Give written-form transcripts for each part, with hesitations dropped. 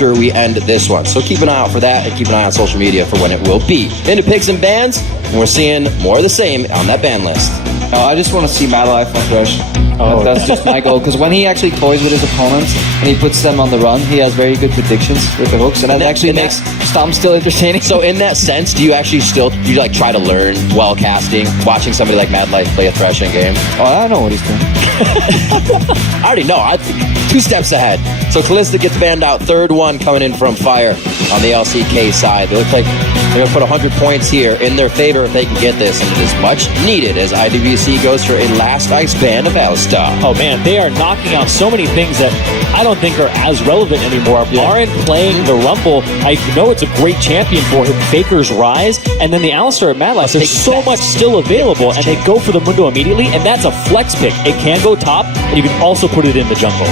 after we end this one. So keep an eye out for that, and keep an eye on social media for when it will be. Into picks and bans, and we're seeing more of the same on that ban list. I just want to see MadLife on Thresh. Oh. That's just my goal. Because when he actually toys with his opponents and he puts them on the run, he has very good predictions with the hooks, and that actually makes Stomp still entertaining. So in that sense, do you actually do you like try to learn while casting, watching somebody like MadLife play a Thresh in game? Oh, I know what he's doing. I already know. I think 2 steps ahead. So Callista gets banned out. Third one coming in from Fire on the LCK side. They look like they're going to put 100 points here in their favor if they can get this, and it is much needed as IWC goes for a last ice ban of Alistar. Oh man, they are knocking out so many things that I don't think are as relevant anymore. Marin playing the Rumble, I know it's a great champion for him. Faker's Rise, and then the Alistar at MadLife. There's so much still available, and they go for the Mundo immediately, and that's a flex pick. It can go top, and you can also put it in the jungle.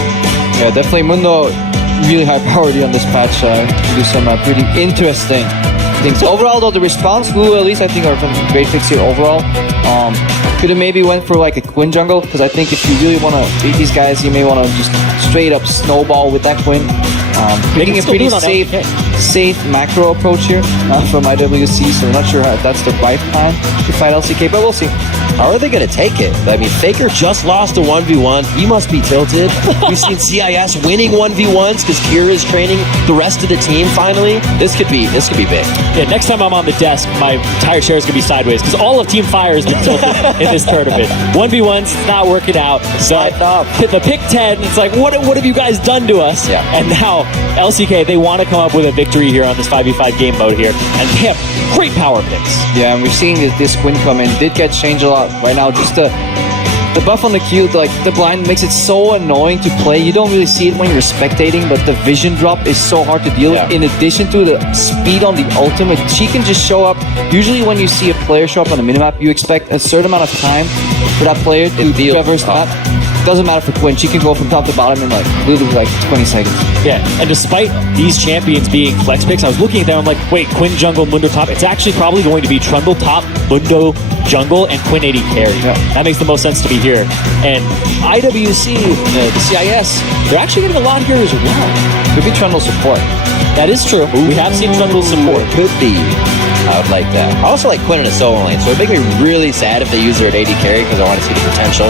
Yeah, definitely Mundo, really high priority on this patch. Do some pretty interesting things. Overall, though, the response Blue, at least I think, are some great picks here overall. Could have maybe went for like a Quinn jungle, because I think if you really want to beat these guys, you may want to just straight up snowball with that Quinn. Making a pretty safe macro approach here from IWC, so I'm not sure if that's the right time to fight LCK, but we'll see. How are they going to take it? I mean, Faker just lost a 1v1. He must be tilted. We've seen CIS winning 1v1s because Kira is training the rest of the team finally. This could be big. Yeah, next time I'm on the desk, my entire chair is going to be sideways because all of Team Fire has been tilted in this tournament. 1v1s, it's not working out. So the pick 10, it's like, what have you guys done to us? Yeah. And now LCK, they want to come up with a victory here on this 5v5 game mode here, and they have great power picks. Yeah, and we've seen this Quinn come in. Did get changed a lot right now. Just the buff on the Q, like the blind, makes it so annoying to play. You don't really see it when you're spectating, but the vision drop is so hard to deal with. In addition to the speed on the ultimate, she can just show up. Usually when you see a player show up on the minimap, you expect a certain amount of time for that player to traverse the map. Doesn't matter for Quinn. She can go from top to bottom in like literally like 20 seconds. Yeah, and despite these champions being flex picks, I was looking at them, I'm like, wait, Quinn jungle, Mundo top. It's actually probably going to be Trundle top, Mundo jungle, and Quinn 80 carry. Yeah. That makes the most sense to be here. And IWC, the CIS, they're actually getting a lot here as well. Could be Trundle support. That is true. We have seen Trundle support. Could be. I would like that. I also like Quinn in a solo lane, so it would make me really sad if they use her at 80 carry because I want to see the potential.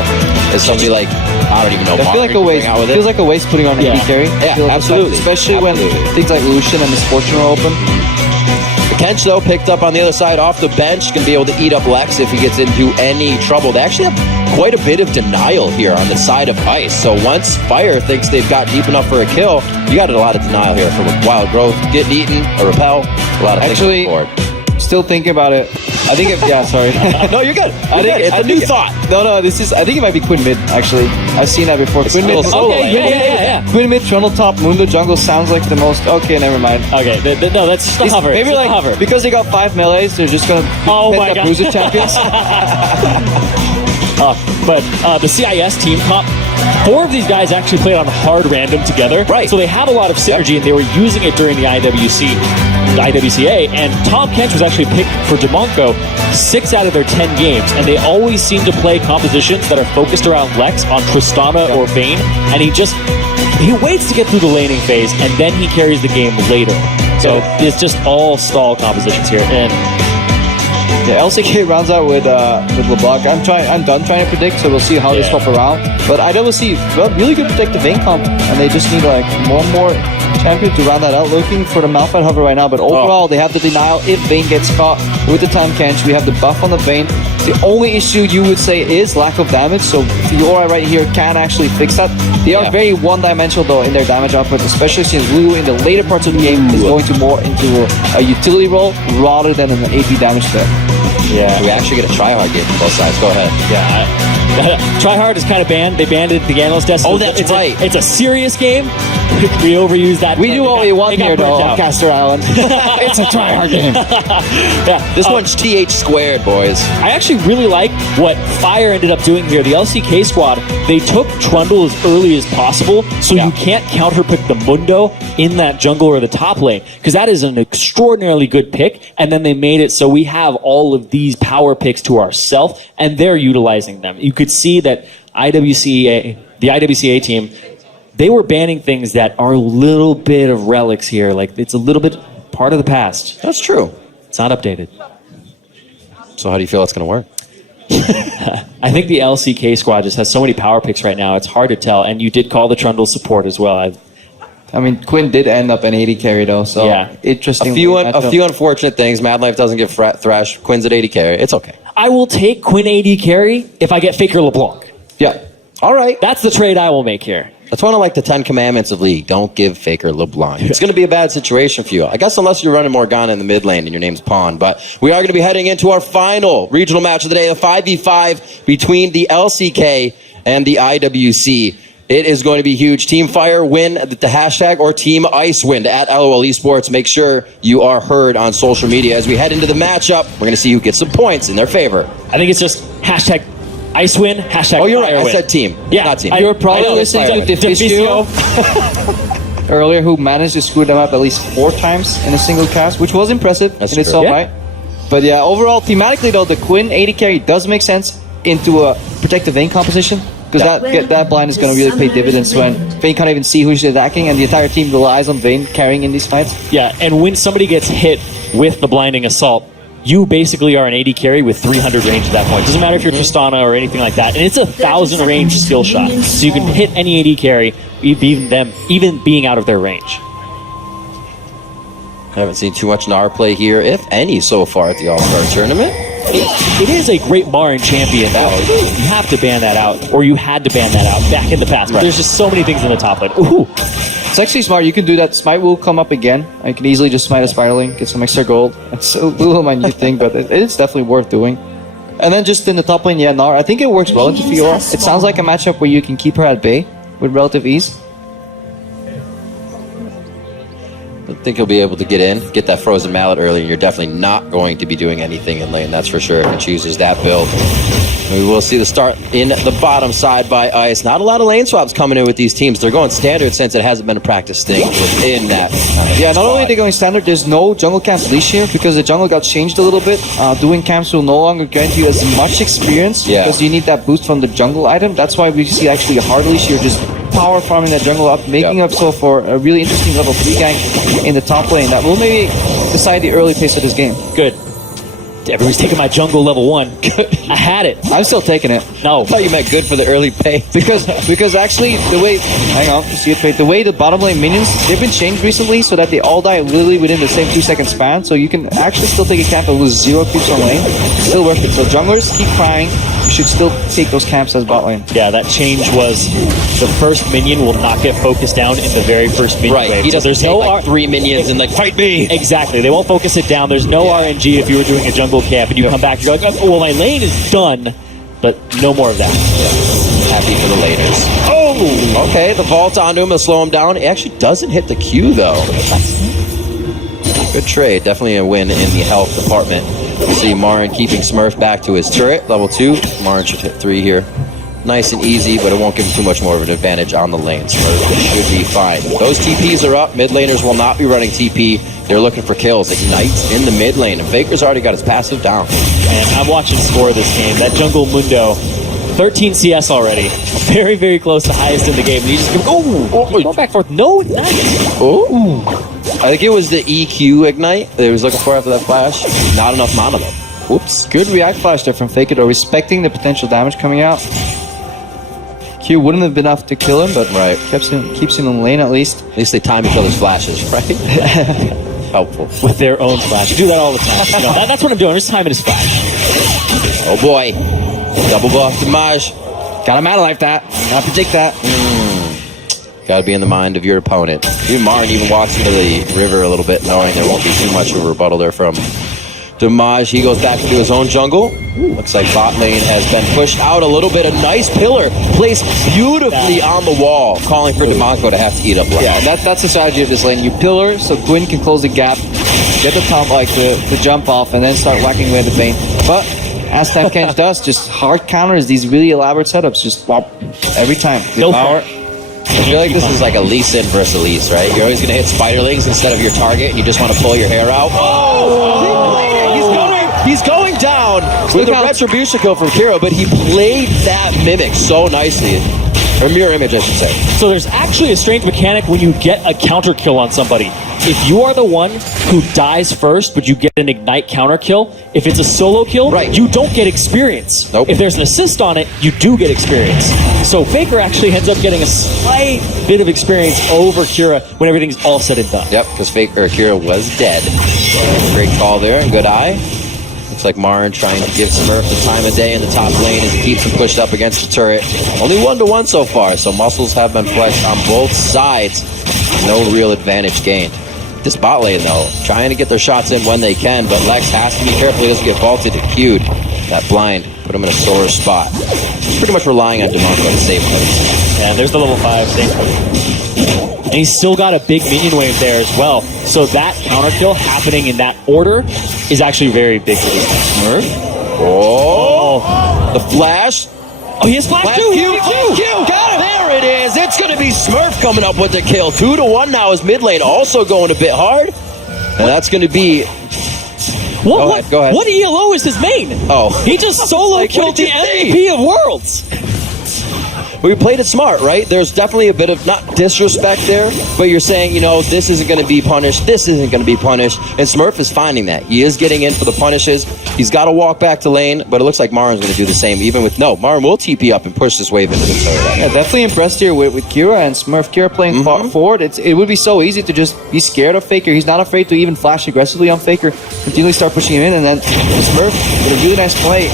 As somebody like, I don't even know. I feel like a waste. It feels like a waste putting on 80 carry. Yeah, like absolutely. Especially when things like Lucian and Misfortune are open. Kench, though, picked up on the other side off the bench, can be able to eat up Lex if he gets into any trouble. They actually have quite a bit of denial here on the side of Ice. So once Fire thinks they've got deep enough for a kill, you got a lot of denial here from a Wild Growth, getting eaten, a Repel, a lot of things on the board. Still thinking about it. I think sorry. No, you're good. It's a new thought. No, I think it might be Quinn mid, actually. I've seen that before. Quinn mid. Okay, yeah. Quinn mid, Trundle top, Mundo jungle sounds like the most. Okay, never mind. Okay, no, that's just a hover. Maybe like hover. Because they got 5 melees, they're just gonna pick up bruiser champions. But the CIS team comp, 4 of these guys actually played on hard random together. Right. So they have a lot of synergy, and they were using it during the IWCA, and Tom Kench was actually picked for Dimonko 6 out of their 10 games, and they always seem to play compositions that are focused around Lex on Tristana or Vayne, and he waits to get through the laning phase, and then he carries the game later. So it's just all stall compositions here, and yeah, LCK rounds out with LeBlanc. I'm done trying to predict, so we'll see how they swap around. But IWC, really good protective Vayne comp, and they just need like one more champion to round that out. Looking for the Malphite hover right now, but overall they have the denial if Vayne gets caught with the time Kench. We have the buff on the Vayne. The only issue you would say is lack of damage, so Fiora right here can actually fix that. They are very one-dimensional though in their damage output, especially since Lulu in the later parts of the game is going to more into a utility role rather than an AP damage threat. Yeah, we actually get a tryhard game from both sides. Go ahead. Yeah, tryhard is kind of banned. They banned it at the Analyst Desk. Oh, that's right. It's a serious game. We overuse that. We do what we want here, though, on Caster Island. It's a tryhard game. This one's TH squared, boys. I actually really like what Fire ended up doing here. The LCK squad, they took Trundle as early as possible, so you can't counterpick the Mundo in that jungle or the top lane, because that is an extraordinarily good pick, and then they made it so we have all of these power picks to ourselves, and they're utilizing them. You could see that the IWCA team they were banning things that are a little bit of relics here. Like, it's a little bit part of the past. That's true. It's not updated. So how do you feel it's going to work? I think the LCK squad just has so many power picks right now. It's hard to tell. And you did call the Trundle support as well. I mean, Quinn did end up an 80 carry though, so yeah. Interesting. A few unfortunate things. MadLife doesn't get thrashed. Quinn's at 80 carry. It's okay. I will take Quinn 80 carry if I get Faker LeBlanc. Yeah. All right. That's the trade I will make here. That's one of like the 10 commandments of League. Don't give Faker LeBlanc. It's going to be a bad situation for you. I guess unless you're running Morgana in the mid lane and your name's Pawn. But we are going to be heading into our final regional match of the day, the 5v5 between the LCK and the IWC. It is going to be huge. Team Fire win the hashtag or Team Ice win at LOL Esports. Make sure you are heard on social media. As we head into the matchup, we're going to see who gets some points in their favor. I think it's just hashtag Ice win, hashtag Oh, you're right. Fire I win. said team. Yeah, not team. You were probably listening to Deficio earlier, who managed to screw them up at least 4 times in a single cast, which was impressive That's in itself, true. right? But yeah, overall, thematically though, the Quinn 80 carry does make sense into a protective Vayne composition. Because that blind is going to really pay dividends when Vayne can't even see who she's attacking, and the entire team relies on Vayne carrying in these fights. Yeah, and when somebody gets hit with the blinding assault, you basically are an 80 carry with 300 range at that point. Doesn't matter if you're Tristana or anything like that. And it's a 1,000 range skill shot. So you can hit any 80 carry, even being out of their range. I haven't seen too much Gnar play here, if any, so far at the All-Star Tournament. It is a great Marin champion, though. You have to ban that out, or you had to ban that out back in the past. But there's just so many things in the top lane. Ooh. It's actually smart. You can do that. Smite will come up again. I can easily just smite a spiraling, get some extra gold. It's a little minute thing, but it's definitely worth doing. And then just in the top lane, yeah, Gnar, I think it works well into Fiora. It sounds like a matchup where you can keep her at bay with relative ease. I think he'll be able to get in, get that frozen mallet early, and you're definitely not going to be doing anything in lane, that's for sure, if he chooses that build. We will see the start in the bottom side by Ice. Not a lot of lane swaps coming in with these teams. They're going standard since it hasn't been a practice thing within that. Yeah, not only are they going standard, there's no jungle camps leash here because the jungle got changed a little bit. Doing camps will no longer guarantee you as much experience because you need that boost from the jungle item. That's why we see actually a hard leash here, just power farming that jungle up, making up so for a really interesting level 3 gank in the top lane that will maybe decide the early pace of this game. Good. Everybody's taking my jungle level 1. I had it. I'm still taking it. No. I thought you meant good for the early pay. Because actually the way the way the bottom lane minions, they've been changed recently so that they all die literally within the same 2-second span. So you can actually still take a camp and lose 0 creeps on lane. It's still worth it. So junglers keep crying. You should still take those camps as bot lane. Yeah, that change was the first minion will not get focused down in the very first minion wave. He doesn't there's take no like 3 minions and like, fight me! Exactly. They won't focus it down. There's no RNG if you were doing a jungle camp and you come back, you're like, oh, well, my lane is done. But no more of that. Happy for the laners. Oh! Okay, the vault onto him will slow him down. It actually doesn't hit the Q, though. Good trade. Definitely a win in the health department. You see Marin keeping Smurf back to his turret, level 2. Marin should hit 3 here. Nice and easy, but it won't give him too much more of an advantage on the lane. Smurf should be fine. Those TPs are up. Mid laners will not be running TP. They're looking for kills. Ignite in the mid lane, and Faker's already got his passive down. Man, I'm watching score of this game. That jungle Mundo, 13 CS already. Very, very close to highest in the game. And you just go, go back forth. No, it's not. Oh. I think it was the EQ Ignite that he was looking for after that flash. Not enough mana, though. Whoops. Good react flash there from Faker, though, respecting the potential damage coming out. Q wouldn't have been enough to kill him, but keeps him in lane at least. At least they time each other's flashes, right? Helpful. With their own flash. Do that all the time. You know, that's what I'm doing. I'm just timing his flash. Oh boy. Double buff DimaJke. Gotta MadLife that. Gotta predict that. Gotta be in the mind of your opponent. Even Marin even walks into the river a little bit, knowing there won't be too much of a rebuttal there from DimaJke. He goes back into his own jungle. Looks like bot lane has been pushed out a little bit. A nice pillar placed beautifully on the wall, calling for Dimonko to have to eat up lane. Yeah, that's the strategy of this lane. You pillar so Quinn can close the gap, get the top, like the jump off, and then start whacking away the Vayne. But as Kench does, just hard counters these really elaborate setups, just whop, every time. No power. I feel like this is like a Lee Sin versus Elise, right? You're always going to hit spiderlings instead of your target, and you just want to pull your hair out. He's going down with a retribution kill from Kiro, but he played that mimic so nicely. Or mirror image, I should say. So there's actually a strange mechanic when you get a counter kill on somebody. If you are the one who dies first, but you get an ignite counter kill, if it's a solo kill, right, you don't get experience. Nope. If there's an assist on it, you do get experience. So Faker actually ends up getting a slight bit of experience over Kira when everything's all said and done. Yep, because Kira was dead. Great call there, and good eye. Looks like Marin trying to give Smurf the time of day in the top lane as he keeps him pushed up against the turret. Only 1-1 so far, so muscles have been flexed on both sides. No real advantage gained. This bot lane, though, trying to get their shots in when they can, but Lex has to be careful he doesn't get vaulted and queued. That blind put him in a sore spot. He's pretty much relying on Dimonko to save him. Yeah, there's the level 5 thing. And he's still got a big minion wave there as well. So that counter kill happening in that order is actually very big for this Smurf. Oh, the flash. Oh, he has flash too. Q, got him. There it is. It's going to be Smurf coming up with the kill. 2-1 now is mid lane also going a bit hard. And that's going to be... Go ahead. What ELO is his main? Oh. He just solo killed the MVP of Worlds. We played it smart, right? There's definitely a bit of, not disrespect there, but you're saying, you know, this isn't going to be punished, this isn't going to be punished, and Smurf is finding that. He is getting in for the punishes. He's got to walk back to lane, but it looks like Marin's going to do the same, even with, no, Marin will TP up and push this wave into the turret. Yeah, definitely impressed here with Kira and Smurf. Kira playing forward. It would be so easy to just be scared of Faker. He's not afraid to even flash aggressively on Faker, continually start pushing him in, and then Smurf with a really nice play.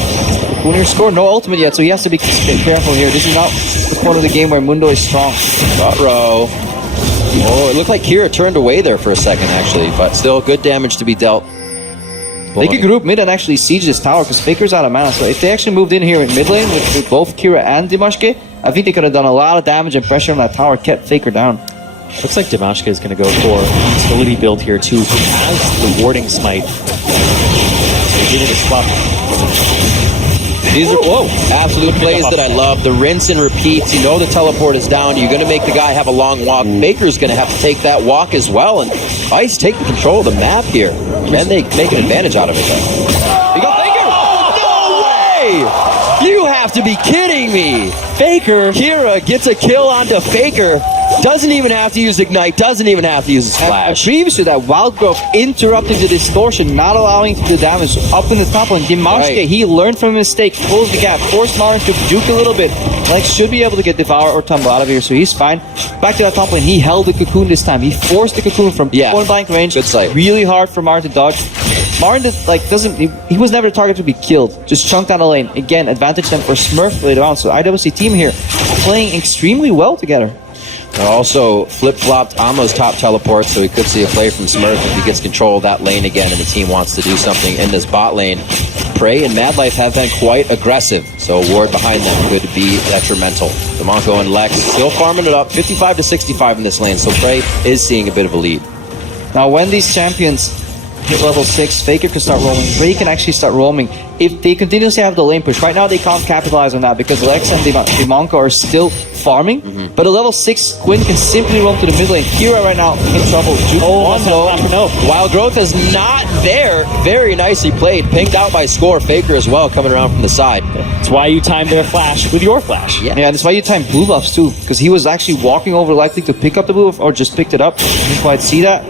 Huni score, no ultimate yet, so he has to be careful here. This is not the point of the game where Mundo is strong. Row. Oh, it looked like Kira turned away there for a second, actually, but still good damage to be dealt. They could group mid and actually siege this tower because Faker's out of mana. So if they actually moved in here in mid lane with both Kira and DimaJke, I think they could have done a lot of damage and pressure on that tower, kept Faker down. Looks like DimaJke is going to go for a utility build here too. He has the warding smite. So he did it a swap. These are absolute plays that I love. The rinse and repeats. You know the teleport is down. You're going to make the guy have a long walk. Baker's going to have to take that walk as well. And Ice taking control of the map here. Can they make an advantage out of it? You go Baker! No way! You have to be kidding me! Faker! Kira gets a kill onto Faker. Doesn't even have to use Ignite. Doesn't even have to use his flash. Previous to that, Wild Growth interrupting the distortion, not allowing the damage up in the top lane. DimaJke, he learned from a mistake, closed the gap, forced Marin to juke a little bit. Like, should be able to get Devour or Tumble out of here, so he's fine. Back to that top lane, he held the cocoon this time. He forced the cocoon from point blank range. Good sight. Really hard for Marin to dodge. Marin he was never the target to be killed. Just chunked down the lane. Again, advantage then for Smurf later on. So IWC team here playing extremely well together. Also flip-flopped Amo's top teleport, so we could see a play from Smurf if he gets control of that lane again and the team wants to do something in this bot lane. Prey and MadLife have been quite aggressive, so a ward behind them could be detrimental. Dimonko and Lex still farming it up, 55 to 65 in this lane, so Prey is seeing a bit of a lead. Now when these champions hit level 6, Faker can start roaming. Prey can actually start roaming. If they continuously have the lane push, right now they can't capitalize on that because Lex and Dimonko are still farming. But a level 6 Quinn can simply run to the mid lane. Kira right now in trouble. Wild Growth is not there. Very nicely played. Pinged out by Score. Faker as well coming around from the side. That's why you timed their flash with your flash. Yeah, that's why you timed blue buffs too, because he was actually walking over likely to pick up the blue buff or just picked it up. Didn't quite see that.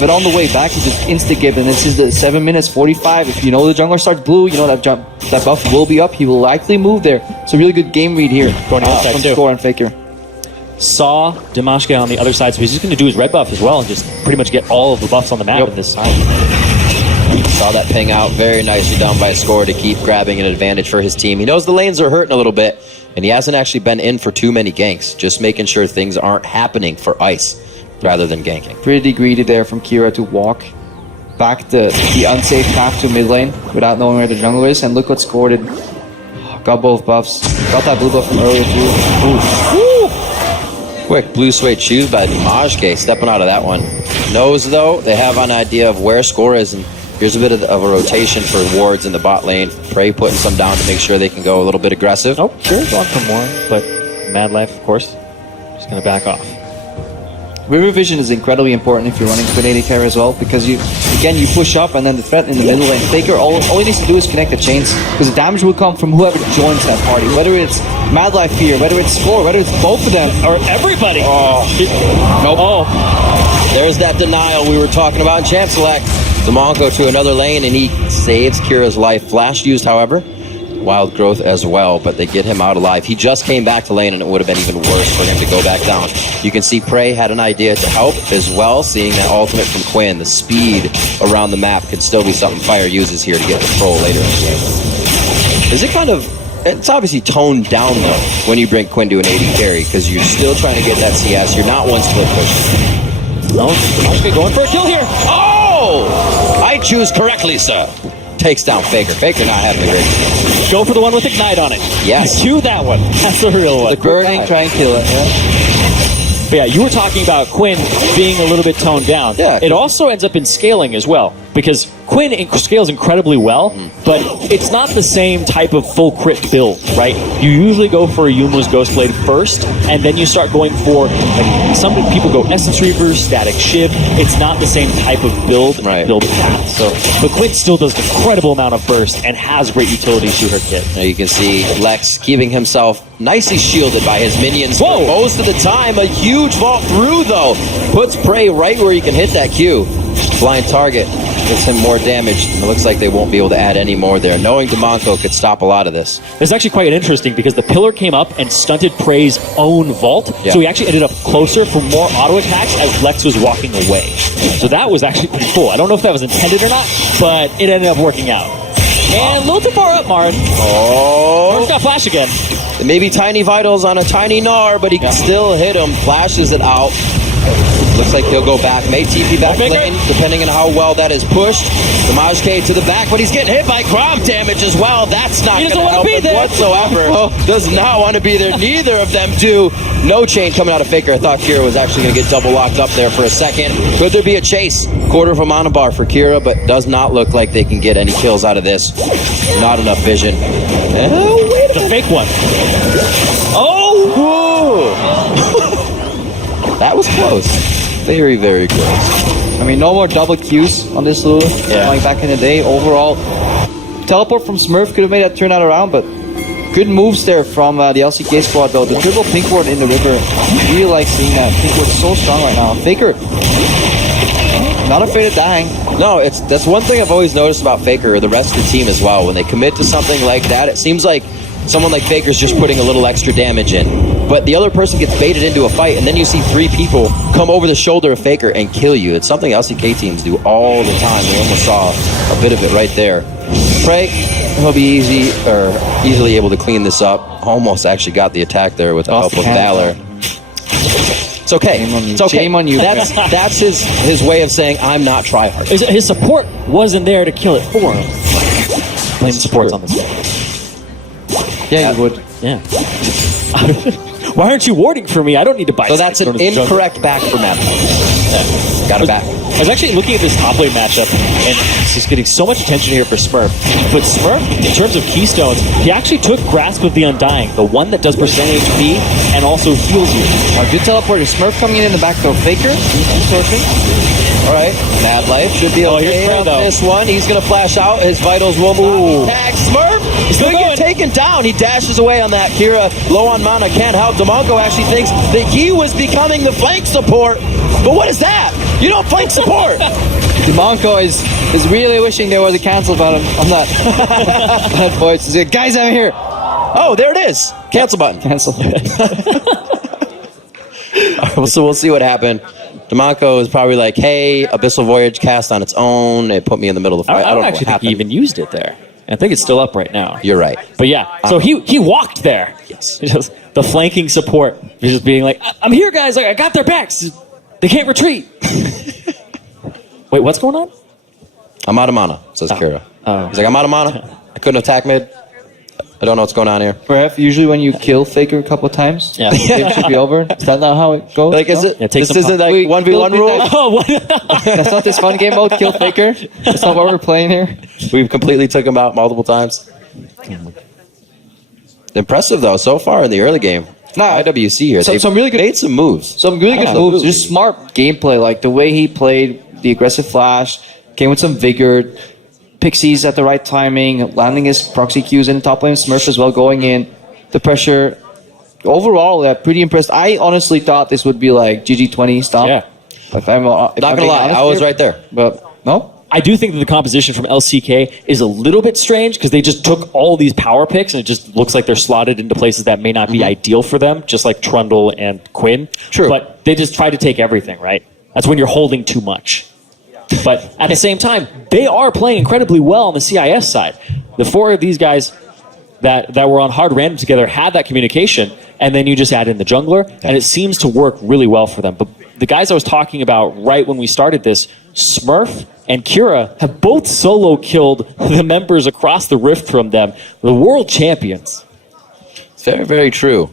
But on the way back, he just insta-gibbed, and this is the 7 minutes 45. If you know the jungler starts blue, you know that buff will be up. He will likely move there. It's a really good game read here from Score and Faker. Saw DimaJke on the other side, so he's just going to do his red buff as well and just pretty much get all of the buffs on the map in this side. Saw that ping out. Very nicely done by Score to keep grabbing an advantage for his team. He knows the lanes are hurting a little bit, and he hasn't actually been in for too many ganks. Just making sure things aren't happening for Ice rather than ganking. Pretty greedy there from Kira to walk back the unsafe path to mid lane without knowing where the jungle is, and look what Score did. Got both buffs. Got that blue buff from earlier too. Quick blue suede shoes by DimaJke, stepping out of that one. Knows though, they have an idea of where Score is, and here's a bit of a rotation for wards in the bot lane. Prey putting some down to make sure they can go a little bit aggressive. Oh, sure, going for more, but MadLife, of course, just going to back off. River vision is incredibly important if you're running Quinn AD carry as well, because you push up and then the threat in the middle lane. Faker, all he needs to do is connect the chains, because the damage will come from whoever joins that party, whether it's MadLife here, whether it's Score, whether it's both of them. Or everybody. Nope. Oh, There's that denial we were talking about in Champ Select. Dimonko to another lane, and he saves Kira's life. Flash used, however. Wild growth as well, but they get him out alive. He just came back to lane, and it would have been even worse for him to go back down. You can see Prey had an idea to help as well, seeing that ultimate from Quinn. The speed around the map could still be something Fire uses here to get control later in the game. Is it kind of... It's obviously toned down, though, when you bring Quinn to an 80 carry, because you're still trying to get that CS. You're not one split push. no, DimaJke going for a kill here. Oh! I choose correctly, sir. Takes down Faker. Faker not having a great game. Go for the one with Ignite on it. Yes. Cue that one. That's the real one. The burning, try and kill it. Yeah. But yeah, you were talking about Quinn being a little bit toned down. Yeah. It also ends up in scaling as well, because Quinn scales incredibly well, but it's not the same type of full crit build, right? You usually go for a Yumu's Ghostblade first, and then you start going for, like, some people go Essence Reaver, Static Shiv. It's not the same type of build path. So, but Quinn still does an incredible amount of burst and has great utility to her kit. Now you can see Lex keeping himself nicely shielded by his minions for Whoa. most of the time. A huge vault through, though, puts Prey right where he can hit that Q. Blind target gets him more damage. It looks like they won't be able to add any more there, knowing Dimonko could stop a lot of this. This is actually quite interesting because the pillar came up and stunted Prey's own vault, so he actually ended up closer for more auto attacks as Lex was walking away. So that was actually pretty cool. I don't know if that was intended or not, but it ended up working out. And a little too far up, Marin. Marin's got Flash again. Maybe tiny vitals on a tiny Gnar, but he can still hit him. Flashes it out. Looks like he'll go back. May TP back lane, depending on how well that is pushed. DimaJke to the back, but he's getting hit by Grom damage as well. That's not going to help him whatsoever. Does not want to be there. Neither of them do. No chain coming out of Faker. I thought Kira was actually going to get double locked up there for a second. Could there be a chase? Quarter of a mana bar for Kira, but does not look like they can get any kills out of this. Not enough vision. Oh, wait a minute. The fake one. That was close. Very, very close. I mean, no more double Qs on this Lulu. Like back in the day. Overall, teleport from Smurf could have made that turn out around, but good moves there from the LCK squad, though. The triple pink ward in the river. I really like seeing that. Pink ward's so strong right now. Faker, not afraid of dying. No, that's one thing I've always noticed about Faker, or the rest of the team as well. When they commit to something like that, it seems like someone like Faker's just putting a little extra damage in. But the other person gets baited into a fight, and then you see 3 people come over the shoulder of Faker and kill you. It's something LCK teams do all the time. We almost saw a bit of it right there. Prey, he'll be easily able to clean this up. Almost actually got the attack there with the help of Valor. It's okay. It's okay. Shame on you. That's his way of saying, I'm not tryhard. His support wasn't there to kill it for him. Blame support's on this one. Yeah, you would. Yeah. Why aren't you warding for me? I don't need to buy. So that's an incorrect back for MadLife. Got it back. I was actually looking at this top lane matchup, and he's getting so much attention here for Smurf. But Smurf, in terms of keystones, he actually took Grasp of the Undying, the one that does percent HP and also heals you. Good teleporter. Smurf coming in the back though. Faker, all right, MadLife should be okay on this one. He's going to flash out. His vitals will move. Tag Smurf. He's going to get taken down. He dashes away on that. Kira, low on mana, can't help. Dimonko actually thinks that he was becoming the flank support. But what is that? You don't flank support. Dimonko is really wishing there was a cancel button on that. That voice. He's like, guys, I'm here. Oh, there it is. Cancel button. Cancel. So we'll see what happened. Dimonko is probably like, hey, Abyssal Voyage cast on its own. It put me in the middle of the fight. I don't actually think he even used it there. I think it's still up right now. You're right. But yeah, so he walked there. Yes. Just the flanking support. He's just being like, I'm here, guys. Like, I got their backs. They can't retreat. Wait, what's going on? I'm out of mana, says Kira. Oh. He's like, I'm out of mana. I couldn't attack mid. I don't know what's going on here. Perhaps usually when you kill Faker a couple of times, the game should be over. Is that not how it goes? Like, is it? Yeah, This isn't like 1v1 rule? Oh, what? That's not this fun game mode, kill Faker. That's not what we're playing here. We've completely took him out multiple times. Impressive, though, so far in the early game. IWC here. They've some really good, made some moves. Some really good moves. Just smart gameplay, like the way he played the aggressive flash, came with some vigor, pixies at the right timing, landing his proxy Qs in top lane, Smurf as well going in. The pressure overall, yeah, pretty impressed. I honestly thought this would be like GG20 stomp. Yeah. If I'm Not gonna lie, I was right there. But no. I do think that the composition from LCK is a little bit strange because they just took all these power picks and it just looks like they're slotted into places that may not be ideal for them, just like Trundle and Quinn. True. But they just try to take everything, right? That's when you're holding too much. But at the same time, they are playing incredibly well on the CIS side. The 4 of these guys that were on hard random together had that communication, and then you just add in the jungler, and it seems to work really well for them. But the guys I was talking about right when we started this, Smurf and Kira, have both solo killed the members across the rift from them, the world champions. It's very, very true.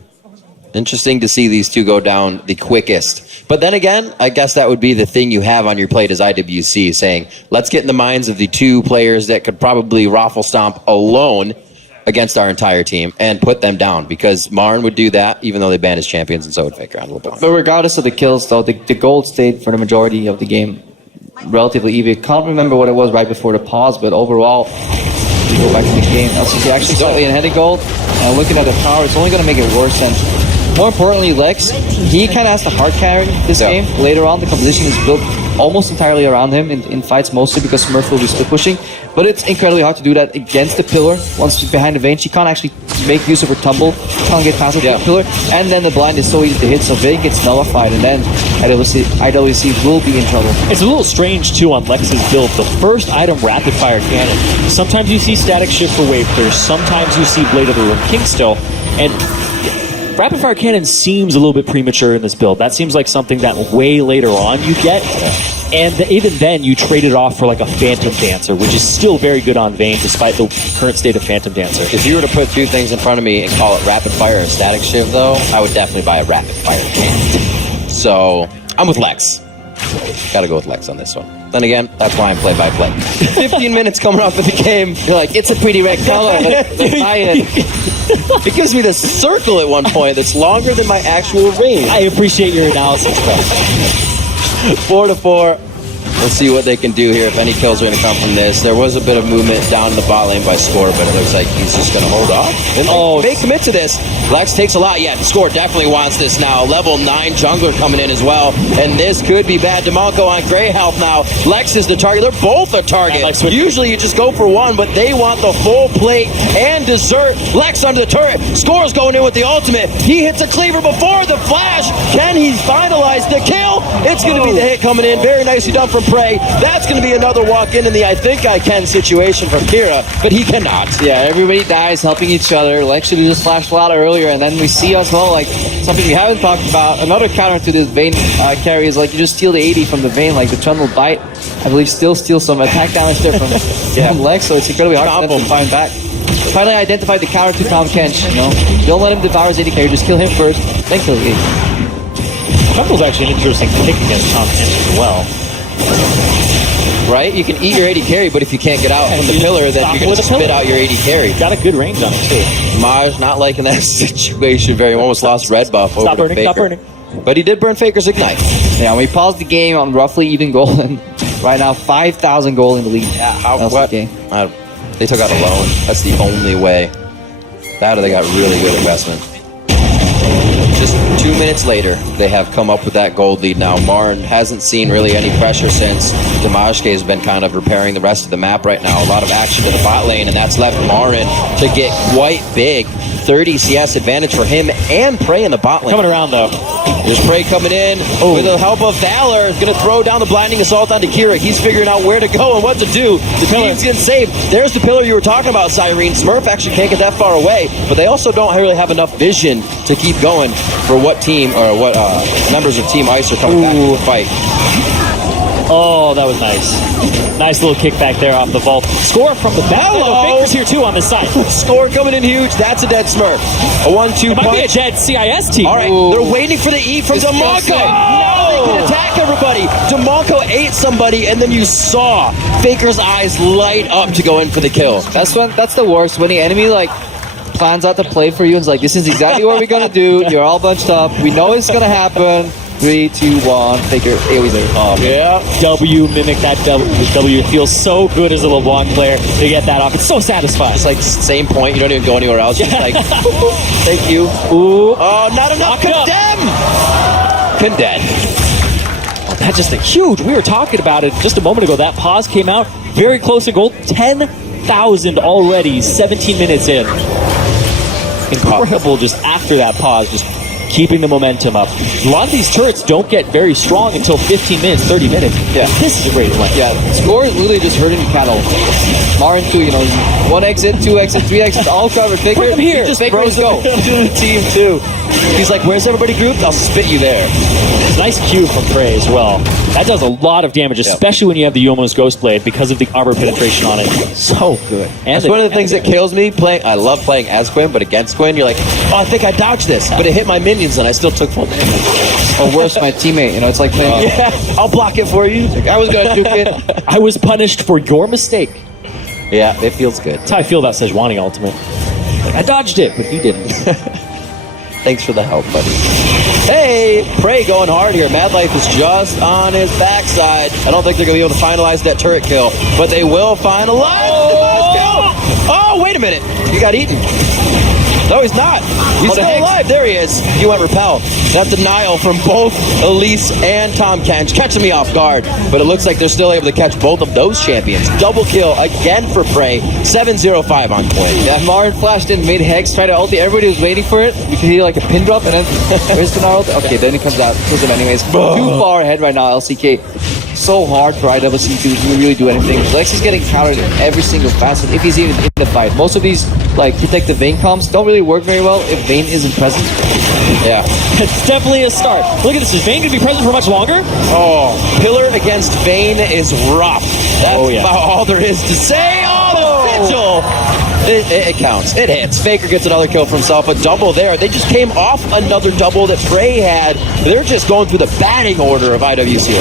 Interesting to see these two go down the quickest. But then again, I guess that would be the thing you have on your plate as IWC, saying, let's get in the minds of the 2 players that could probably raffle stomp alone against our entire team and put them down, because Marin would do that even though they banned his champions, and so would Faker on a little bit. But regardless of the kills, though, the gold stayed for the majority of the game relatively even. Can't remember what it was right before the pause, but overall, we go back to the game. LCK actually slightly ahead of gold. Looking at the power, it's only going to make it worse. And more importantly, Lex, he kind of has to hard carry this game. Later on, the composition is built almost entirely around him in fights, mostly because Smurf will be split pushing. But it's incredibly hard to do that against the pillar. Once she's behind the Vayne, she can't actually make use of her tumble, can't get past the pillar, and then the blind is so easy to hit, so Vayne gets nullified, and then IWC will be in trouble. It's a little strange, too, on Lex's build. The first item, Rapid Fire Cannon. Sometimes you see Static Shift for Wave Clear, sometimes you see Blade of the Rune King still, and Rapid Fire Cannon seems a little bit premature in this build. That seems like something that way later on you get. And even then, you trade it off for like a Phantom Dancer, which is still very good on Vayne, despite the current state of Phantom Dancer. If you were to put 2 things in front of me and call it Rapid Fire and Static Shift, though, I would definitely buy a Rapid Fire Cannon. So, I'm with Lex. Gotta go with Lex on this one. Then again, that's why I'm play-by-play. 15 minutes coming off of the game, you're like, it's a pretty red color. Let's buy it. It gives me this circle at one point that's longer than my actual range. I appreciate your analysis, though. 4-4. We'll see what they can do here, if any kills are going to come from this. There was a bit of movement down in the bot lane by Score, but it looks like he's just going to hold off. And they commit to this. Lex takes a lot. Yeah, Score definitely wants this now. Level 9 jungler coming in as well. And this could be bad. Dimonko on Grey health now. Lex is the target. They're both a target. Usually you just go for one, but they want the full plate and dessert. Lex under the turret. Score's going in with the ultimate. He hits a cleaver before the flash. Can he finalize the kill? It's going to be the hit coming in. Very nicely done from Prey. That's going to be another walk in the I think I can situation from Kira, but he cannot. Yeah, everybody dies helping each other. Lex should have just flashed a lot earlier, and then we see as well, like, something we haven't talked about. Another counter to this Vayne carry is like you just steal the 80 from the Vayne, like the Trundle bite. I believe still steal some attack damage there from Lex, so it's incredibly hard for them to find back. Finally identified the counter to Tom Kench, you know. Don't let him devour his 80 carry, just kill him first, then kill the 80. Trundle's actually an interesting pick against Tom Kench as well. Right? You can eat your 80 carry, but if you can't get out from the pillar, then you're going to spit out your 80 carry. Got a good range on it, too. Maj not liking that situation very. Almost lost red buff over to Faker. Stop burning. But he did burn Faker's Ignite. Yeah, we paused the game on roughly even gold, and right now 5,000 gold in the lead. Yeah, what? They took out a loan. That's the only way. That or they got really good investment. Just 2 minutes later, they have come up with that gold lead now. Marin hasn't seen really any pressure since DimaJke has been kind of repairing the rest of the map right now. A lot of action to the bot lane, and that's left Marin to get quite big. 30 CS advantage for him and Prey in the bot lane. Coming around, though. There's Prey coming in with the help of Valor. Going to throw down the blinding assault onto Kira. He's figuring out where to go and what to do. The team's getting saved. There's the pillar you were talking about, Cyrene. Smurf actually can't get that far away, but they also don't really have enough vision to keep going for what team or what members of Team Ice are coming back to the fight. Oh, that was nice. Nice little kickback there off the vault. Score from the back. Oh, Faker's here too on this side. Score coming in huge. That's a dead Smurf. A 1-2 It might be a dead CIS team. All right, they're waiting for the E from Dimonko. Now they can attack everybody. Dimonko ate somebody, and then you saw Faker's eyes light up to go in for the kill. That's the worst, when the enemy like plans out to play for you and is like, this is exactly what we're gonna do. You're all bunched up. We know it's gonna happen. 3, 2, 1. Faker. AoE's there. Yeah. W, mimic that W. It feels so good as a LeBlanc player to get that off. It's so satisfying. It's like same point. You don't even go anywhere else. Just like, thank you. Ooh. Oh, not enough. Condemn. That's just a huge. We were talking about it just a moment ago. That pause came out very close to goal. 10,000 already. 17 minutes in. Incredible. Just after that pause, just keeping the momentum up. A lot of these turrets don't get very strong until 15 minutes, 30 minutes. Yeah. This is a great play. Yeah, score is literally just hurting cattle. Marin too, you know, 1 exit, 2 exit, 3 exits, all covered. Faker, Bring him here. Just bros go. To the team too. He's like, where's everybody grouped? I'll spit you there. Nice cue from Prey as well. That does a lot of damage, especially when you have the Yomo's Ghost Blade because of the armor penetration on it. So good. And That's one of the things that kills me playing. I love playing as Quinn, but against Quinn, you're like, oh, I think I dodged this, but it hit my minions and I still took full damage. Or worse, my teammate. You know, it's like playing. Yeah, I'll block it for you. I was gonna juke it. I was punished for your mistake. Yeah, it feels good. That's how I feel about Sejuani Ultimate. Like, I dodged it, but you didn't. Thanks for the help, buddy. Hey, Prey going hard here. MadLife is just on his backside. I don't think they're going to be able to finalize that turret kill, but they will finalize the last kill. Oh, wait a minute. You got eaten. No, he's not. He's still alive. There he is. He went repel. That denial from both Elise and Tom Kench, catching me off guard. But it looks like they're still able to catch both of those champions. Double kill again for Prey. 7-0-5 on Quinn. Yeah, Marin flashed in, made Hex, tried to ulti. Everybody was waiting for it. You could hear like a pin drop, and then where's the ult? Okay, then he comes out, kills him anyways. Too far ahead right now, LCK. So hard for IWC to really do anything. Lex is getting countered in every single facet if he's even in the fight. Most of these like protective Vayne comps don't really work very well if Vayne isn't present. Yeah. It's definitely a start. Look at this. Is Vayne going to be present for much longer? Oh, Pillar against Vayne is rough. That's about all there is to say. Oh, the vigil. It counts. It hits. Faker gets another kill for himself. A double there. They just came off another double that Prey had. They're just going through the batting order of IWC.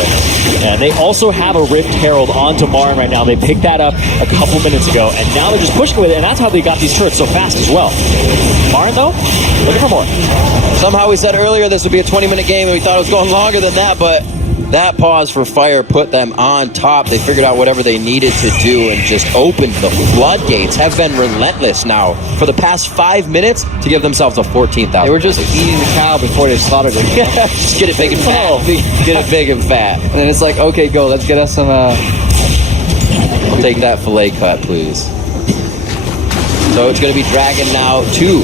And they also have a Rift Herald onto Marin right now. They picked that up a couple minutes ago, and now they're just pushing with it, and that's how they got these turrets so fast as well. Marin, though, looking for more. Somehow we said earlier this would be a 20-minute game, and we thought it was going longer than that, but that pause for Fire put them on top. They figured out whatever they needed to do and just opened the floodgates. Have been relentless now for the past 5 minutes to give themselves a 14,000. They were just eating the cow before they slaughtered it. Just get it big and fat. Get it big and fat. And then it's like, okay, go. Let's get us some. I'll take that fillet cut, please. So it's going to be Dragon now 2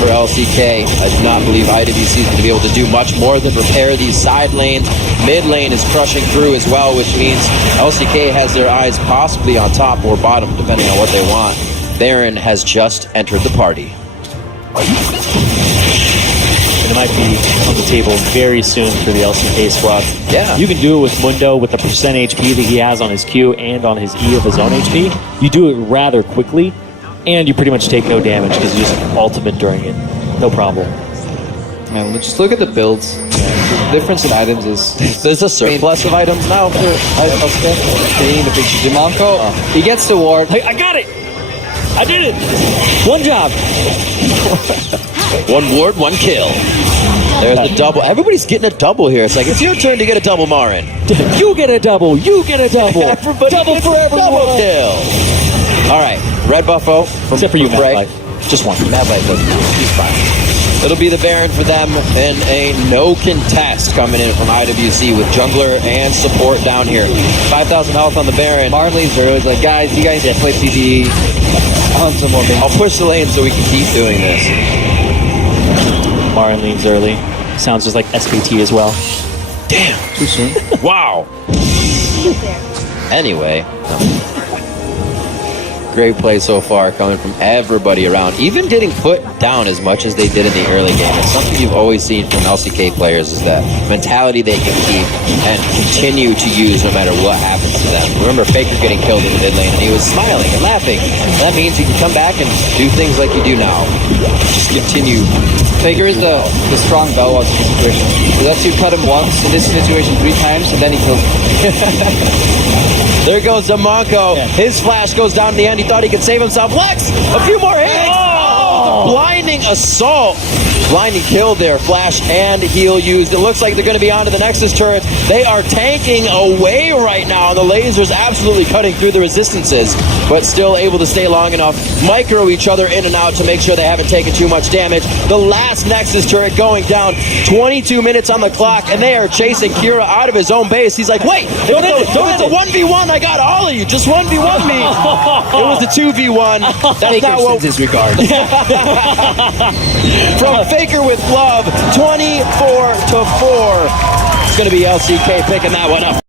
for LCK. I do not believe IWC is going to be able to do much more than repair these side lanes. Mid lane is crushing through as well, which means LCK has their eyes possibly on top or bottom, depending on what they want. Baron has just entered the party. And it might be on the table very soon for the LCK squad. Yeah. You can do it with Mundo with the percent HP that he has on his Q and on his E of his own HP. You do it rather quickly, and you pretty much take no damage because you just ultimate during it. No problem. Yeah, just look at the builds. Yeah, the difference in items is There's a surplus of items now for Bane, the big Dimonko. He gets the ward. I got it! I did it! One job! One ward, one kill. There's the double. Everybody's getting a double here. It's like, it's your turn to get a double, Marin. You get a double! You get a double! Everybody double gets for a everyone! double kill. All right, red buffo. Except for you, Prey. MadLife. Just one. MadLife doesn't. He's fine. It'll be the Baron for them in a no contest coming in from IWC with jungler and support down here. 5,000 health on the Baron. Marin leaves where it was like, guys, you guys play PvE. I want some more Bane. I'll push the lane so we can keep doing this. Marin leaves early. Sounds just like SPT as well. Damn. Too soon. Wow. Anyway. Great play so far coming from everybody around. Even getting put down as much as they did in the early game. It's something you've always seen from LCK players is that mentality they can keep and continue to use no matter what happens to them. Remember Faker getting killed in the mid lane and he was smiling and laughing. That means you can come back and do things like you do now. Just continue. Faker is the strong bow of the situation. He lets you cut him once, in this situation 3 times, and then he kills him. There goes Dimonko. Yeah. His flash goes down in the end. He thought he could save himself. Lex, a few more hits. Oh, the blind Lightning Assault. Blinding kill there. Flash and heal used. It looks like they're going to be onto the Nexus turret. They are tanking away right now. The lasers absolutely cutting through the resistances, but still able to stay long enough. Micro each other in and out to make sure they haven't taken too much damage. The last Nexus turret going down. 22 minutes on the clock, and they are chasing Kira out of his own base. He's like, wait, if it's a 1v1, I got all of you. Just 1v1 me. It was a 2v1. That's not what... disregard. From Faker with love, 24-4. It's going to be LCK picking that one up.